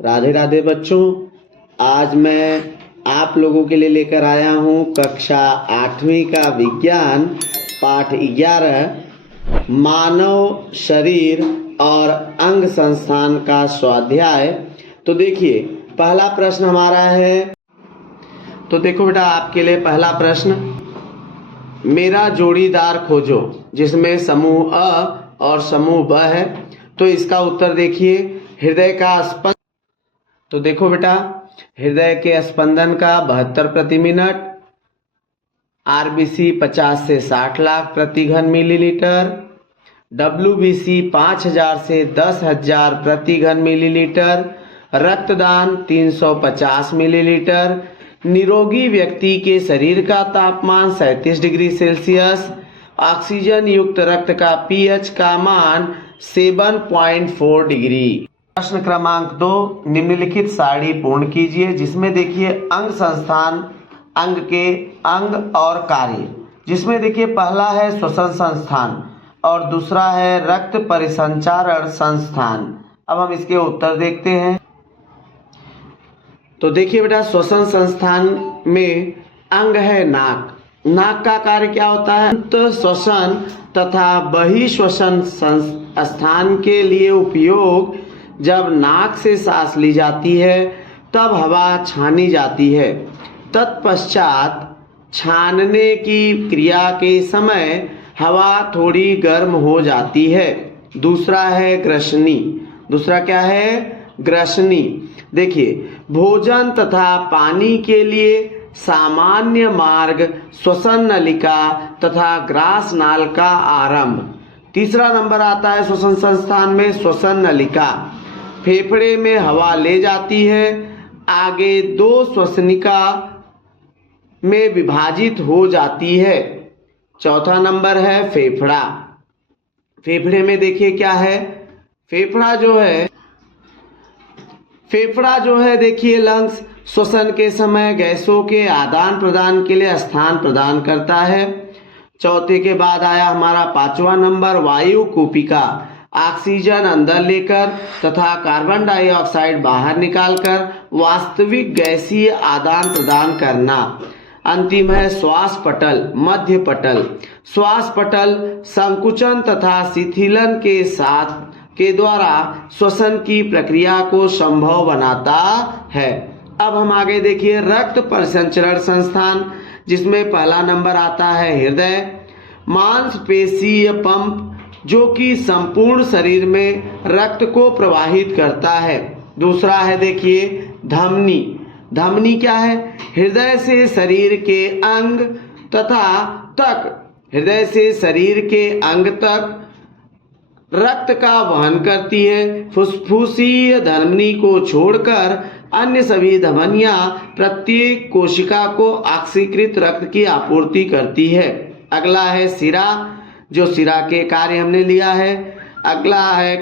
राधे राधे बच्चों, आज मैं आप लोगों के लिए लेकर आया हूँ कक्षा 8वीं का विज्ञान पाठ 11 मानव शरीर और अंग संस्थान का स्वाध्याय। तो देखिए पहला प्रश्न हमारा है। तो देखो बेटा, आपके लिए पहला प्रश्न, मेरा जोड़ीदार खोजो, जिसमें समूह अ और समूह ब है। तो इसका उत्तर देखिए, हृदय का स्पंदन। तो देखो बेटा, हृदय के स्पंदन का 72 प्रति मिनट, आरबीसी 50 से 60 लाख प्रति घन मिलीलीटर, डब्ल्यूबीसी 5000 से 10,000 प्रति घन मिलीलीटर, रक्तदान 350 मिलीलीटर, निरोगी व्यक्ति के शरीर का तापमान 37 डिग्री सेल्सियस, ऑक्सीजन युक्त रक्त का पीएच का मान 7.4 डिग्री। प्रश्न क्रमांक 2, निम्नलिखित सारणी पूर्ण कीजिए, जिसमें देखिए अंग संस्थान, अंग के अंग और कार्य, जिसमें देखिए पहला है श्वसन संस्थान और दूसरा है रक्त परिसंचारण संस्थान। अब हम इसके उत्तर देखते हैं। तो देखिए बेटा, श्वसन संस्थान में अंग है नाक। नाक का कार्य क्या होता है? अंत श्वसन तथा बहिश्वसन स्थान के लिए उपयोग। जब नाक से सांस ली जाती है तब हवा छानी जाती है, तत्पश्चात छानने की क्रिया के समय हवा थोड़ी गर्म हो जाती है। दूसरा है ग्रसनी। दूसरा क्या है? ग्रसनी। देखिए, भोजन तथा पानी के लिए सामान्य मार्ग श्वसन नलिका तथा ग्रास नाल का आरंभ। तीसरा नंबर आता है श्वसन संस्थान में श्वसन नलिका। फेफड़े में हवा ले जाती है, आगे दो श्वसनिका में विभाजित हो जाती है। चौथा नंबर है फेफड़ा। फेफड़े में देखिए क्या है? फेफड़ा जो है देखिए लंग्स श्वसन के समय गैसों के आदान प्रदान के लिए स्थान प्रदान करता है। चौथे के बाद आया हमारा 5वां नंबर वायु कूपिका। ऑक्सीजन अंदर लेकर तथा कार्बन डाइऑक्साइड बाहर निकालकर वास्तविक गैसीय आदान प्रदान करना। अंतिम है श्वास पटल, मध्य पटल। श्वास पटल संकुचन तथा शिथिलन के द्वारा श्वसन की प्रक्रिया को संभव बनाता है। अब हम आगे देखिए रक्त परिसंचरण संस्थान, जिसमें पहला नंबर आता है हृदय, मांसपेशीय पंप जो कि संपूर्ण शरीर में रक्त को प्रवाहित करता है। दूसरा है देखिए धमनी। धमनी क्या है? हृदय से शरीर के अंग हृदय से शरीर के अंग तक रक्त का वहन करती है। फुफ्फुसीय धमनी को छोड़कर अन्य सभी धमनियां प्रत्येक कोशिका को ऑक्सीकृत रक्त की आपूर्ति करती है। अगला है शिरा, जो शिरा के कार्य हमने लिया है। अगला है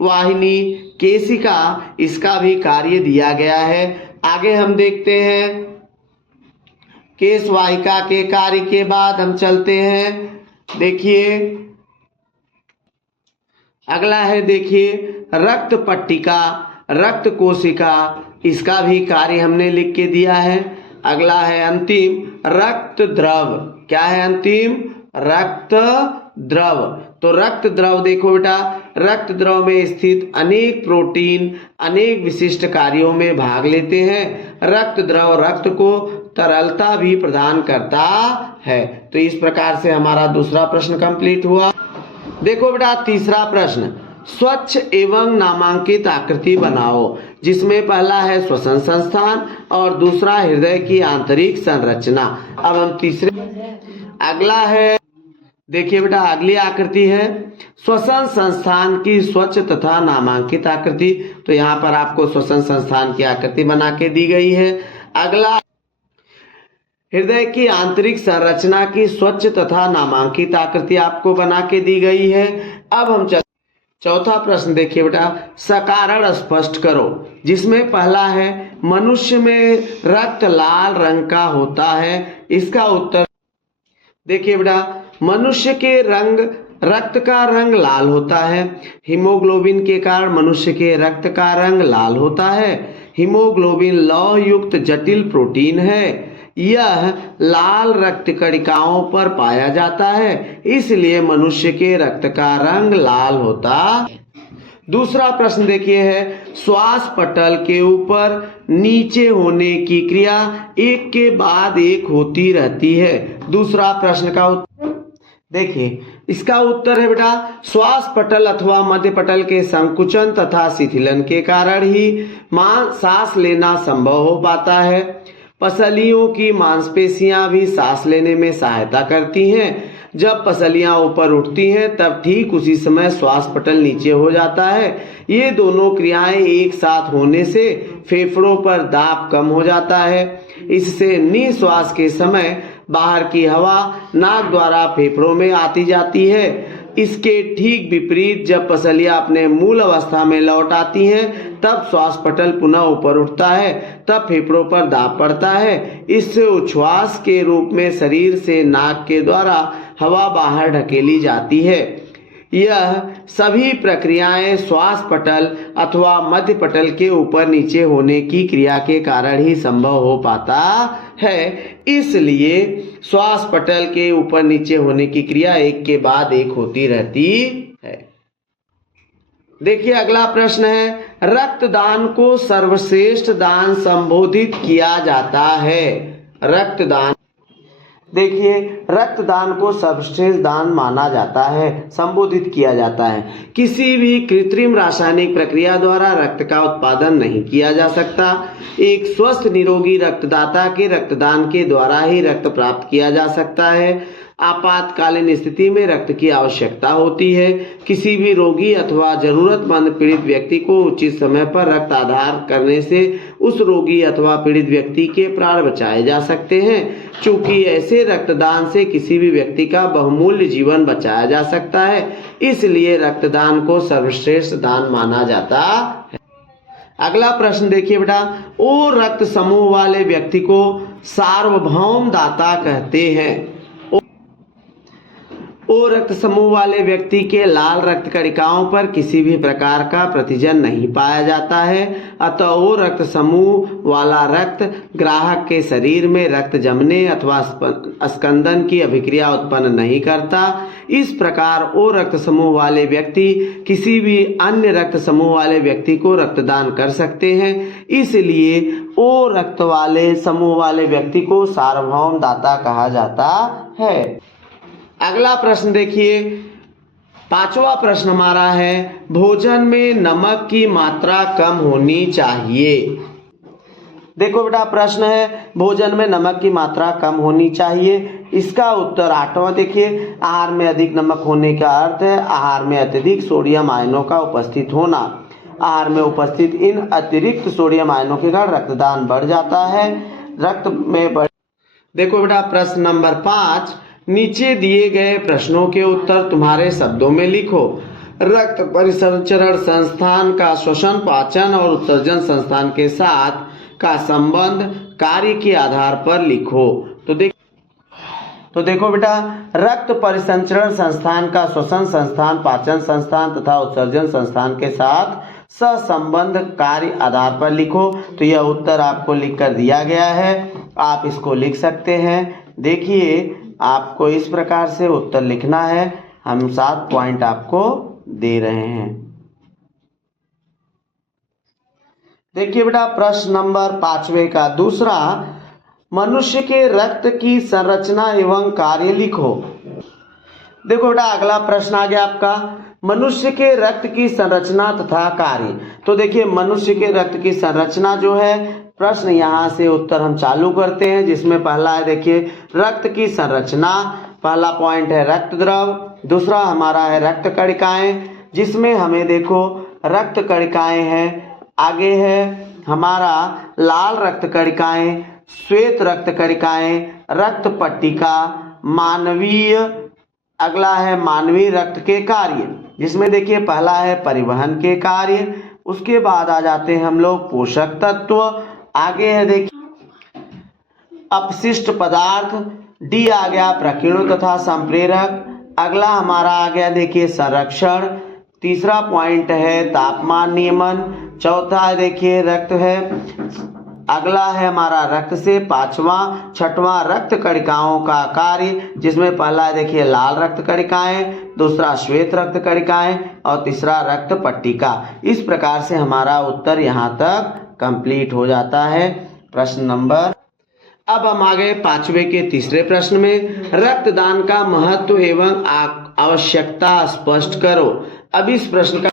वाहिनी, केशिका, इसका भी कार्य दिया गया है। आगे हम देखते हैं केश वाहिका के कार्य के बाद हम चलते हैं। देखिए अगला है देखिए रक्त पट्टिका, रक्त कोशिका, इसका भी कार्य हमने लिख के दिया है। अगला है अंतिम रक्त द्रव। क्या है अंतिम? रक्त द्रव। तो रक्त द्रव देखो बेटा, रक्त द्रव में स्थित अनेक प्रोटीन अनेक विशिष्ट कार्यों में भाग लेते हैं। रक्त द्रव रक्त को तरलता भी प्रदान करता है। तो इस प्रकार से हमारा दूसरा प्रश्न कंप्लीट हुआ। देखो बेटा तीसरा प्रश्न, स्वच्छ एवं नामांकित आकृति बनाओ, जिसमें पहला है श्वसन संस्थान और दूसरा हृदय की आंतरिक संरचना। अब हम अगला है देखिए बेटा, अगली आकृति है श्वसन संस्थान की स्वच्छ तथा नामांकित आकृति। तो यहाँ पर आपको श्वसन संस्थान की आकृति बना के दी गई है। अगला हृदय की आंतरिक संरचना की स्वच्छ तथा नामांकित आकृति आपको बना के दी गई है। अब हम चौथा प्रश्न देखिए बेटा, सकारण स्पष्ट करो, जिसमें पहला है मनुष्य में रक्त लाल रंग का होता है। इसका उत्तर देखिए बेटा, मनुष्य के रंग रक्त का रंग लाल होता है। हीमोग्लोबिन के कारण मनुष्य के रक्त का रंग लाल होता है। हीमोग्लोबिन लौह युक्त जटिल प्रोटीन है। यह लाल रक्त कणिकाओं पर पाया जाता है, इसलिए मनुष्य के रक्त का रंग लाल होता है। दूसरा प्रश्न देखिए है, श्वास पटल के ऊपर नीचे होने की क्रिया एक के बाद एक होती रहती है। दूसरा प्रश्न का उत्तर देखिए, इसका उत्तर है बेटा, श्वास पटल अथवा मध्य पटल के संकुचन तथा शिथिलन के कारण ही सांस लेना संभव हो पाता है। पसलियों की मांसपेशियां भी सांस लेने में सहायता करती हैं। जब पसलियां ऊपर उठती हैं तब ठीक उसी समय श्वास पटल नीचे हो जाता है। ये दोनों क्रियाएं एक साथ होने से फेफड़ों पर दाब कम हो जाता है। इससे निश्वास के समय बाहर की हवा नाक द्वारा फेफड़ों में आती जाती है। इसके ठीक विपरीत जब पसलियां अपने मूल अवस्था में लौट आती हैं तब श्वास पटल पुनः ऊपर उठता है, तब फेफड़ों पर दाब पड़ता है। इससे उच्छ्वास के रूप में शरीर से नाक के द्वारा हवा बाहर ढकेली जाती है। यह सभी प्रक्रियाएं श्वास पटल अथवा मध्य पटल के ऊपर नीचे होने की क्रिया के कारण ही संभव हो पाता है। इसलिए श्वास पटल के ऊपर नीचे होने की क्रिया एक के बाद एक होती रहती है। देखिए अगला प्रश्न है, रक्तदान को सर्वश्रेष्ठ दान संबोधित किया जाता है। रक्तदान, देखिए रक्तदान को सर्वश्रेष्ठ दान माना जाता है, संबोधित किया जाता है। किसी भी कृत्रिम रासायनिक प्रक्रिया द्वारा रक्त का उत्पादन नहीं किया जा सकता। एक स्वस्थ निरोगी रक्तदाता के रक्तदान के द्वारा ही रक्त प्राप्त किया जा सकता है। आपातकालीन स्थिति में रक्त की आवश्यकता होती है। किसी भी रोगी अथवा जरूरतमंद पीड़ित व्यक्ति को उचित समय पर रक्त आधार करने से उस रोगी अथवा पीड़ित व्यक्ति के प्राण बचाए जा सकते हैं। चूंकि ऐसे रक्तदान से किसी भी व्यक्ति का बहुमूल्य जीवन बचाया जा सकता है, इसलिए रक्तदान को सर्वश्रेष्ठ दान माना जाता है। अगला प्रश्न देखिए बेटा, ओ रक्त समूह वाले व्यक्ति को सार्वभौम दाता कहते हैं। ओ रक्त समूह वाले व्यक्ति के लाल रक्त कणिकाओं पर किसी भी प्रकार का प्रतिजन नहीं पाया जाता है, अतः ओ रक्त समूह वाला रक्त ग्राहक के शरीर में रक्त जमने अथवा स्कंदन की अभिक्रिया उत्पन्न नहीं करता। इस प्रकार ओ रक्त समूह वाले व्यक्ति किसी भी अन्य रक्त समूह वाले व्यक्ति को रक्तदान कर सकते हैं। इसलिए ओ रक्त वाले समूह वाले व्यक्ति को सार्वभौम दाता कहा जाता है। अगला प्रश्न देखिए, पांचवा प्रश्न हमारा है, भोजन में नमक की मात्रा कम होनी चाहिए। देखो बेटा प्रश्न है, भोजन में नमक की मात्रा कम होनी चाहिए। इसका उत्तर आठवां देखिए, आहार में अधिक नमक होने का अर्थ है आहार में अत्यधिक सोडियम आयनों का उपस्थित होना। आहार में उपस्थित इन अतिरिक्त सोडियम आयनों के कारण रक्तदान बढ़ जाता है। रक्त में बढ़। देखो बेटा प्रश्न नंबर 5, नीचे दिए गए प्रश्नों के उत्तर तुम्हारे शब्दों में लिखो। रक्त परिसंचरण संस्थान का श्वसन, पाचन और उत्सर्जन संस्थान के साथ का संबंध कार्य के आधार पर लिखो। तो देखो बेटा, रक्त परिसंचरण संस्थान का श्वसन संस्थान, पाचन संस्थान तथा उत्सर्जन संस्थान के साथ सहसंबंध कार्य आधार पर लिखो। तो यह उत्तर आपको लिखकर दिया गया है, आप इसको लिख सकते हैं। देखिए आपको इस प्रकार से उत्तर लिखना है, हम 7 पॉइंट आपको दे रहे हैं। देखिए बेटा प्रश्न नंबर 5वें का दूसरा, मनुष्य के रक्त की संरचना एवं कार्य लिखो। देखो बेटा अगला प्रश्न आ गया आपका, मनुष्य के रक्त की संरचना तथा कार्य। तो देखिए मनुष्य के रक्त की संरचना जो है, प्रश्न यहाँ से उत्तर हम चालू करते हैं, जिसमें पहला है देखिए रक्त की संरचना। पहला पॉइंट है रक्त द्रव, दूसरा हमारा है रक्त कणिकाएं, जिसमें हमें देखो रक्त कणिकाएं हैं। आगे है हमारा लाल रक्त कणिकाएं, श्वेत रक्त कणिकाएं, रक्त पट्टिका, मानवीय। अगला है मानवीय रक्त के कार्य, जिसमें देखिए पहला है परिवहन के कार्य, उसके बाद आ जाते हैं हम लोग पोषक तत्व। आगे है देखिए अपशिष्ट पदार्थ, डी आ गया प्रकीर्णक तथा संप्रेरक। अगला हमारा आ गया देखिए संरक्षण, तीसरा पॉइंट है तापमान नियमन, चौथा देखिए रक्त है, अगला है हमारा रक्त से, पांचवा छठवां रक्त कणिकाओं का कार्य, जिसमें पहला देखिए लाल रक्त कणिकाएं, दूसरा श्वेत रक्त कणिकाएं और तीसरा रक्त पट्टिका। इस प्रकार से हमारा उत्तर यहाँ तक कंप्लीट हो जाता है प्रश्न नंबर। अब हम आ गए पांचवे के तीसरे प्रश्न में, रक्तदान का महत्व एवं आवश्यकता स्पष्ट करो। अब इस प्रश्न का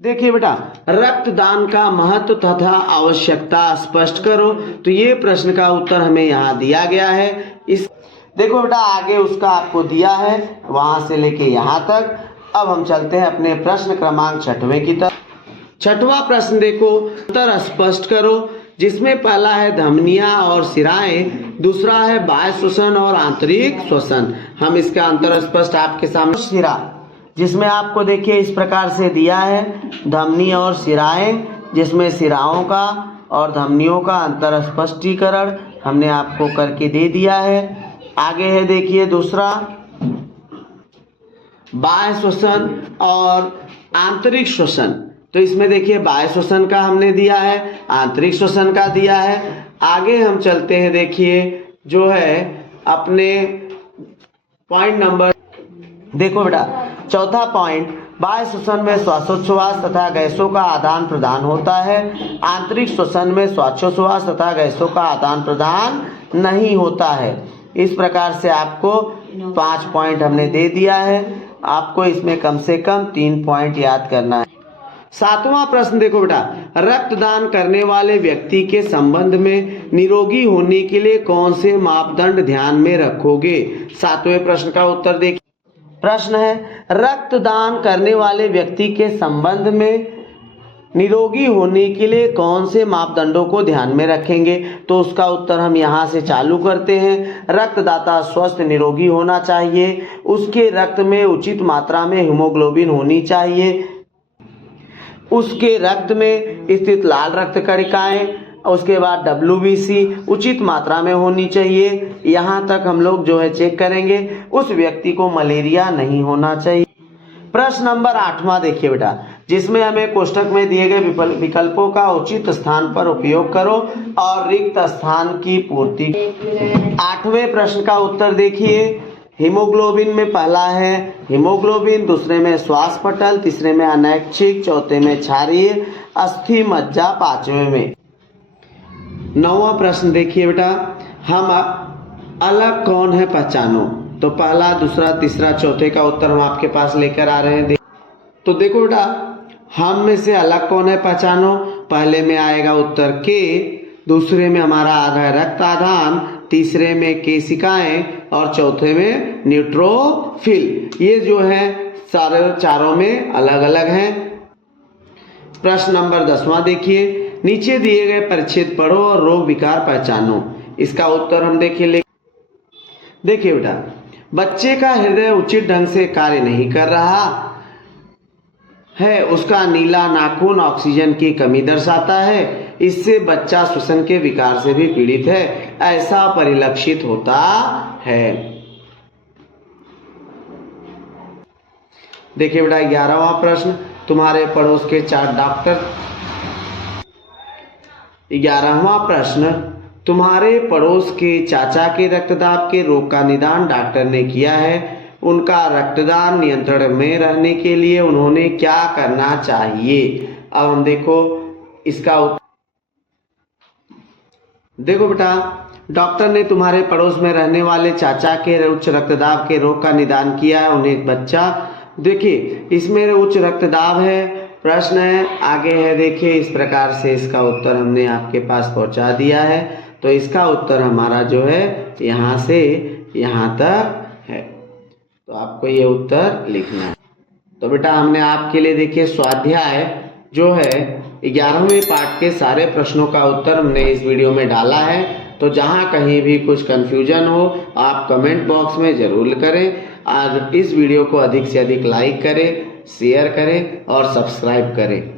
देखिए बेटा, रक्तदान का महत्व तथा आवश्यकता स्पष्ट करो, तो ये प्रश्न का उत्तर हमें यहाँ दिया गया है। इस देखो बेटा आगे उसका आपको दिया है वहां से लेके यहाँ तक। अब हम चलते हैं अपने प्रश्न क्रमांक छठवें की तरफ। छठवां प्रश्न देखो, उत्तर स्पष्ट करो, जिसमें पहला है धमनियां और सिराएं, दूसरा है बाह्य श्वसन और आंतरिक श्वसन। हम इसका अंतर स्पष्ट आपके सामने सिरा, जिसमें आपको देखिए इस प्रकार से दिया है धमनी और सिराएं, जिसमें सिराओं का और धमनियों का अंतर स्पष्टीकरण हमने आपको करके दे दिया है। आगे है देखिए दूसरा बाह्य श्वसन और आंतरिक श्वसन, तो इसमें देखिए बाह्य श्वसन का हमने दिया है, आंतरिक श्वसन का दिया है। आगे हम चलते हैं देखिए जो है अपने पॉइंट नंबर, देखो बेटा चौथा पॉइंट, बाह्य श्वसन में श्वासोच्छ्वास तथा गैसों का आदान प्रदान होता है, आंतरिक श्वसन में श्वासोच्छ्वास तथा गैसों का आदान प्रदान नहीं होता है। इस प्रकार से आपको 5 पॉइंट हमने दे दिया है, आपको इसमें कम से कम 3 पॉइंट याद करना है। सातवां प्रश्न देखो बेटा, रक्तदान करने वाले व्यक्ति के संबंध में निरोगी होने के लिए कौन से मापदंड ध्यान में रखोगे। सातवें प्रश्न का उत्तर देखिए। प्रश्न है, रक्तदान करने वाले व्यक्ति के संबंध में निरोगी होने के लिए कौन से मापदंडों को ध्यान में रखेंगे, तो उसका उत्तर हम यहाँ से चालू करते हैं। रक्तदाता स्वस्थ निरोगी होना चाहिए, उसके रक्त में उचित मात्रा में हीमोग्लोबिन होनी चाहिए, उसके रक्त में स्थित लाल रक्त कणिकाएं, उसके बाद WBC उचित मात्रा में होनी चाहिए। यहाँ तक हम लोग जो है चेक करेंगे, उस व्यक्ति को मलेरिया नहीं होना चाहिए। प्रश्न नंबर 8वां देखिए बेटा, जिसमें हमें कोष्टक में दिए गए विकल्पों का उचित स्थान पर उपयोग करो और रिक्त स्थान की पूर्ति। 8वें प्रश्न का उत्तर देखिए, हीमोग्लोबिन में पहला है हीमोग्लोबिन, दूसरे में श्वास पटल, तीसरे में अनैच्छिक, चौथे में क्षारीय अस्थि मज्जा, 5वें में। 9वां प्रश्न देखिए बेटा, हम अलग कौन है पहचानो, तो पहला दूसरा तीसरा चौथे का उत्तर हम आपके पास लेकर आ रहे हैं। तो देखो बेटा, हम में से अलग कौन है पहचानो, पहले में आएगा उत्तर के, दूसरे में हमारा आ रहा है रक्त आधान, तीसरे में केशिकाएं और चौथे में न्यूट्रोफिल। ये जो है सारे चारों में अलग अलग हैं। प्रश्न नंबर 10वां देखिए, नीचे दिए गए परिच्छेद पढ़ो और रोग विकार पहचानो। इसका उत्तर हम देखिए बेटा, बच्चे का हृदय उचित ढंग से कार्य नहीं कर रहा है, उसका नीला नाखून ऑक्सीजन की कमी दर्शाता है, इससे बच्चा श्वसन के विकार से भी पीड़ित है, ऐसा परिलक्षित होता है। देखिए बेटा 11वां प्रश्न, तुम्हारे पड़ोस के 4 डॉक्टर। 11वां प्रश्न, तुम्हारे पड़ोस के चाचा के रक्तदाब के रोग का निदान डॉक्टर ने किया है, उनका रक्तदान नियंत्रण में रहने के लिए उन्होंने क्या करना चाहिए। अब हम देखो इसका देखो बेटा, डॉक्टर ने तुम्हारे पड़ोस में रहने वाले चाचा के उच्च रक्तदाब के रोग का निदान किया है, उन्हें बच्चा, देखिए इसमें उच्च रक्तदाब है, प्रश्न है आगे है, देखिए इस प्रकार से इसका उत्तर हमने आपके पास पहुंचा दिया है। तो इसका उत्तर हमारा जो है यहाँ से यहाँ तक है, तो आपको ये उत्तर लिखना है। तो बेटा हमने आपके लिए देखिए स्वाध्याय जो है 11वें पार्ट के सारे प्रश्नों का उत्तर हमने इस वीडियो में डाला है। तो जहाँ कहीं भी कुछ कंफ्यूजन हो आप कमेंट बॉक्स में जरूर करें, और इस वीडियो को अधिक से अधिक लाइक करें, शेयर करें और सब्सक्राइब करें।